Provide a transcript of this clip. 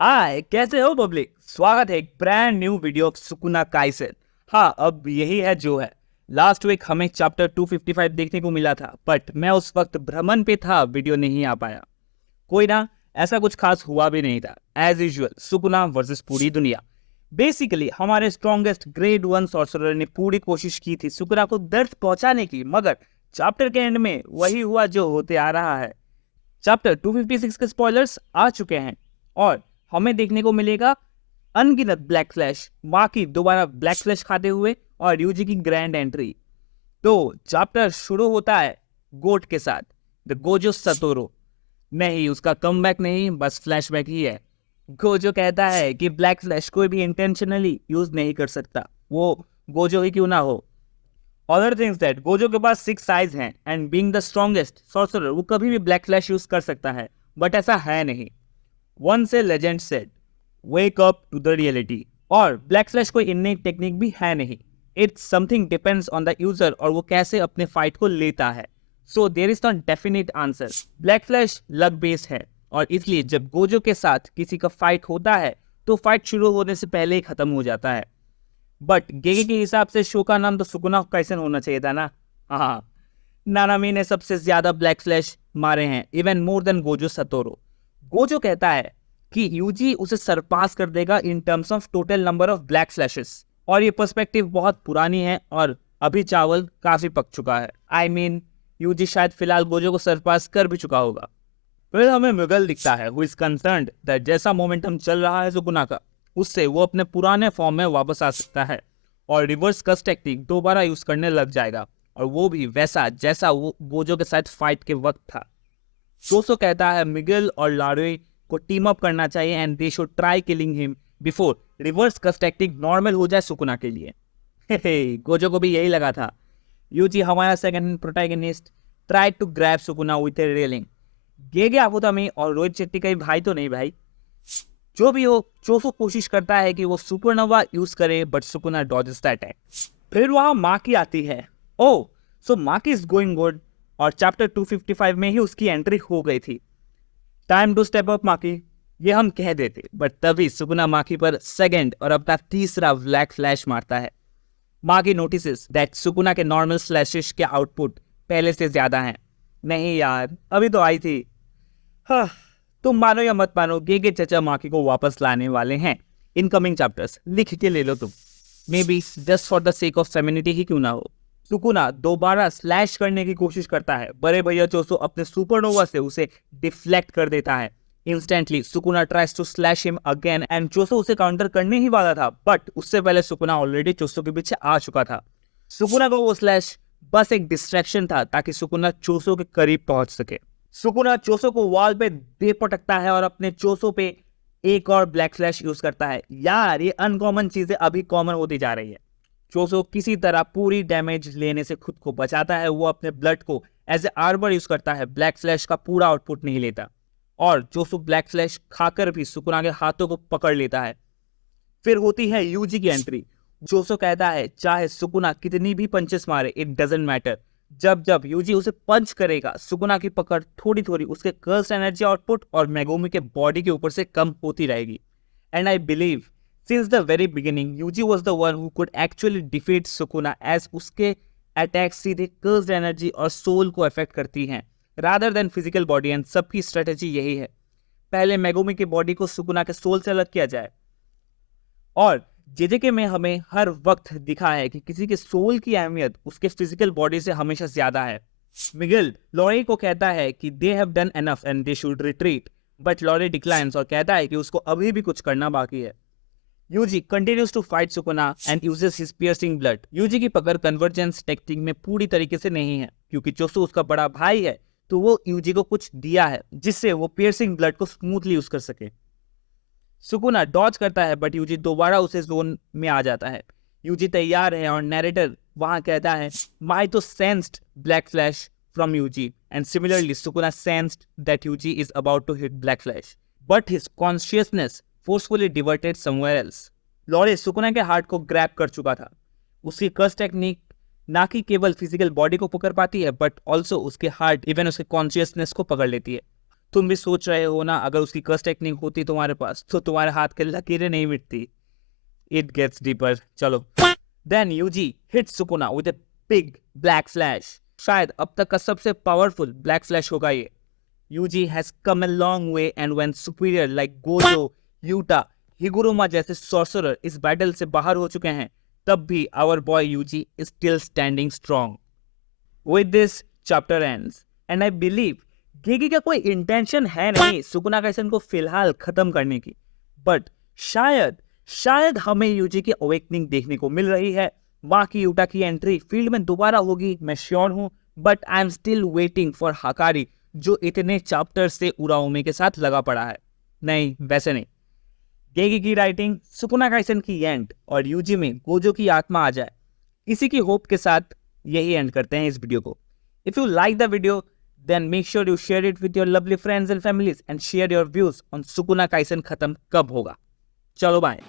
हाय, कैसे हो पब्लिक। स्वागत है एक brand new video of Sukuna Kaisen. हाँ, अब यही है जो है। लास्ट वीक हमें चैप्टर 255 देखने को मिला था, बट मैं उस वक्त भ्रमण पे था, वीडियो नहीं आ पाया। कोई ना, ऐसा कुछ खास हुआ भी नहीं था। एज यूजुअल सुकुना वर्सेस पूरी दुनिया। बेसिकली हमारे स्ट्रॉन्गेस्ट ग्रेड 1 सॉर्सरर ने पूरी कोशिश की थी सुकुना को दर्द पहुंचाने की, मगर चैप्टर के एंड में वही हुआ जो होते आ रहा है। चैप्टर 256 के स्पॉयलर्स आ चुके हैं और हमें देखने को मिलेगा अनगिनत ब्लैक फ्लैश, बाकी दोबारा ब्लैक फ्लैश खाते हुए और यूजी की ग्रैंड एंट्री। तो चैप्टर शुरू होता है गोट के साथ, द गोजो सतोरो। नहीं, उसका कमबैक नहीं, बस फ्लैशबैक ही है। गोजो कहता है कि ब्लैक फ्लैश कोई भी इंटेंशनली यूज नहीं कर सकता, वो गोजो ही क्यों ना हो। Other things that गोजो के पास 6 आइज हैं and being the strongest sorcerer वो कभी भी ब्लैक फ्लैश यूज कर सकता है, बट ऐसा है नहीं। Once a legend said, wake up to the reality। और ब्लैक फ्लैश कोई इननेट टेक्निक भी है नहीं। It's something depends on the user और वो कैसे अपने फाइट को लेता है। So there is not definite answer. Black flash luck based है और इसलिए जब गोजो के साथ किसी का फाइट होता है तो फाइट शुरू होने से पहले ही खत्म हो जाता है। बट गेगे के हिसाब से शो का नाम तो सुकुना काइसेन होना चाहिए था ना। हाँ, नानामी ने सबसे ज्यादा ब्लैक फ्लैश मारे हैं, even more than Gojo Satoru. Gojo कहता है कि यूजी उसे सरपास कर देगा in terms of total number of black flashes. और ये पर्सपेक्टिव बहुत पुरानी है और अभी चावल काफी पक चुका है। आई मीन यूजी शायद फिलहाल गोजो को सरपास कर भी चुका होगा। फिर हमें मुगल दिखता है हु इज कंसर्न्ड दैट जैसा मोमेंटम चल रहा है सुकुना का, उससे वो अपने पुराने फॉर्म में वापस आ सकता है और रिवर्स कस टेक्निक दोबारा यूज करने लग जाएगा, और वो भी वैसा जैसा वो गोजो के साथ फाइट के वक्त था। सोसो कहता है मिगेल और लारोई को टीम अप करना चाहिए and they should try killing him before reverse curse technique normal हो जाए सुकुना के लिए। गोजो को भी यही लगा था। यूजी हमारा second protagonist try to grab Sukuna with a railing. Gege Akutami और रोहित शेट्टी का भाई तो नहीं भाई। जो भी हो, चोसो कोशिश करता है कि वो सुपरनोवा यूज करे, बट सुकुना डॉजेस द अटैक। फिर वहां माकी आती है। ओ, सो माकी इज गोइंग गुड और चैप्टर 255 में ही उसकी एंट्री हो गई थी। टाइम टू स्टेप अप माकी, ये हम कह देते, बट तभी सुकुना माकी पर सेकंड और अपना तीसरा ब्लैक फ्लैश मारता है। माकी नोटिसेस दैट सुकुना के नॉर्मल स्लैशेस के आउटपुट पहले से ज्यादा हैं। नहीं यार, अभी तो आई थी। हाँ, तुम मानो या मत मानो, गेगे चचा माकी को वापस लाने वाले हैं। इनकमिंग चैप्टर्स लिख के ले लो तुम। Maybe just for the sake of femininity ही क्यों ना हो। सुकुना दोबारा स्लैश करने की कोशिश करता है, बड़े भैया चोसो अपने सुपरनोवा से उसे डिफ्लेक्ट कर देता है। Instantly Sukuna tries to slash him again and Choso उसे काउंटर करने ही वाला था, बट उससे पहले सुकुना ऑलरेडी चोसो के पीछे आ चुका था। सुकुना को वो स्लैश बस एक डिस्ट्रैक्शन था ताकि सुकुना चोसो के करीब पहुंच सके। सुकुना चोसो को वॉल पे दे पटकता है और अपने चोसो पे एक और ब्लैक फ्लैश यूज करता है। यार, ये अनकॉमन चीजें अभी कॉमन होती जा रही है। चोसो किसी तरह पूरी डैमेज लेने से खुद को बचाता है। वो अपने ब्लड को एज ए आर्मर यूज करता है, ब्लैक फ्लैश का पूरा आउटपुट नहीं लेता। और चोसो ब्लैक फ्लैश खाकर भी सुकुना के हाथों को पकड़ लेता है। फिर होती है यूजी की एंट्री। चोसो कहता है चाहे सुकुना कितनी भी पंचेस मारे, इट डजंट मैटर। जब जब यूजी उसे पंच करेगा, सुकुना की पकड़ थोड़ी थोड़ी उसके कर्स्ट एनर्जी आउटपुट और मेगुमी के बॉडी के ऊपर से कम होती रहेगी। And I believe since the very beginning Yuji was the one who could actually defeat Sukuna, as उसके अटैक सीधे कर्स्ट एनर्जी और सोल को अफेक्ट करती हैं rather than physical body. And सबकी स्ट्रेटेजी यही है, पहले मेगुमी की बॉडी को सुकुना के सोल से अलग किया जाए। और जेजेके में हमें हर वक्त दिखा है कि किसी के सोल की अहमियत उसके फिजिकल बॉडी से हमेशा ज्यादा है। मिगेल लॉरी को कहता है कि they have done enough and they should retreat, but Lori declines और कहता है कि उसको अभी भी कुछ करना बाकी है। Yuji continues to fight Sukuna and uses his piercing blood. Yuji की पकड़ कन्वर्जेंस टेक्निक में पूरी तरीके से नहीं है, क्योंकि चोसो उसका बड़ा भाई है, तो वो यूजी को कुछ दिया है जिससे वो पियर्सिंग ब्लड को स्मूथली यूज कर सके। सुकुना डॉज करता है, बट यूजी दोबारा उसे जोन में आ जाता है। यूजी तैयार है और नैरेटर वहां कहता है Mahito sensed black flash from Yuji, and similarly Sukuna sensed that Yuji is about to hit black flash, but his consciousness forcefully diverted somewhere else. लॉरी सुकुना के हार्ट को ग्रैब कर चुका था। उसकी कर्स टेक्निक ना कि केवल फिजिकल बॉडी को पकड़ पाती है, बट ऑल्सो उसके हार्ट इवन उसके कॉन्शियसनेस को पकड़ लेती है। तुम भी सोच रहे हो ना, अगर उसकी कर्स टेक्निक होती तुम्हारे पास तो तुम्हारे हाथ के लकीरें नहीं मिटती। It gets deeper. चलो। Then Yuji hit Sukuna with a big black flash. शायद अब तक का सबसे पावरफुल ब्लैक फ्लैश होगा ये। Yuji has come a long way and when superior like Gojo, Yuta, Higuruma जैसे sorcerer इस बैटल से बाहर हो चुके हैं, तब भी our boy Yuji is still standing strong. With this chapter ends and I believe गेगी का कोई इंटेंशन है नहीं सुकुना काइसेन को फिलहाल खत्म करने की, बट शायद हमें यूजी की अवेकनिंग देखने को मिल रही है। बाकी यूटा की एंट्री फील्ड में दोबारा होगी, मैं श्योर हूं, but I am still waiting for Hakari जो इतने चैप्टर से उराओमी के साथ लगा पड़ा है। नहीं, वैसे नहीं। गेगी की राइटिंग, सुकुना काइसेन की एंड और यूजी में गोजो की आत्मा आ जाए, इसी की होप के साथ यही एंड करते हैं इस वीडियो को। If you like the video then make sure you share it with your lovely friends and families and share your views on Sukuna Kaisen खत्म कब होगा। चलो बाय।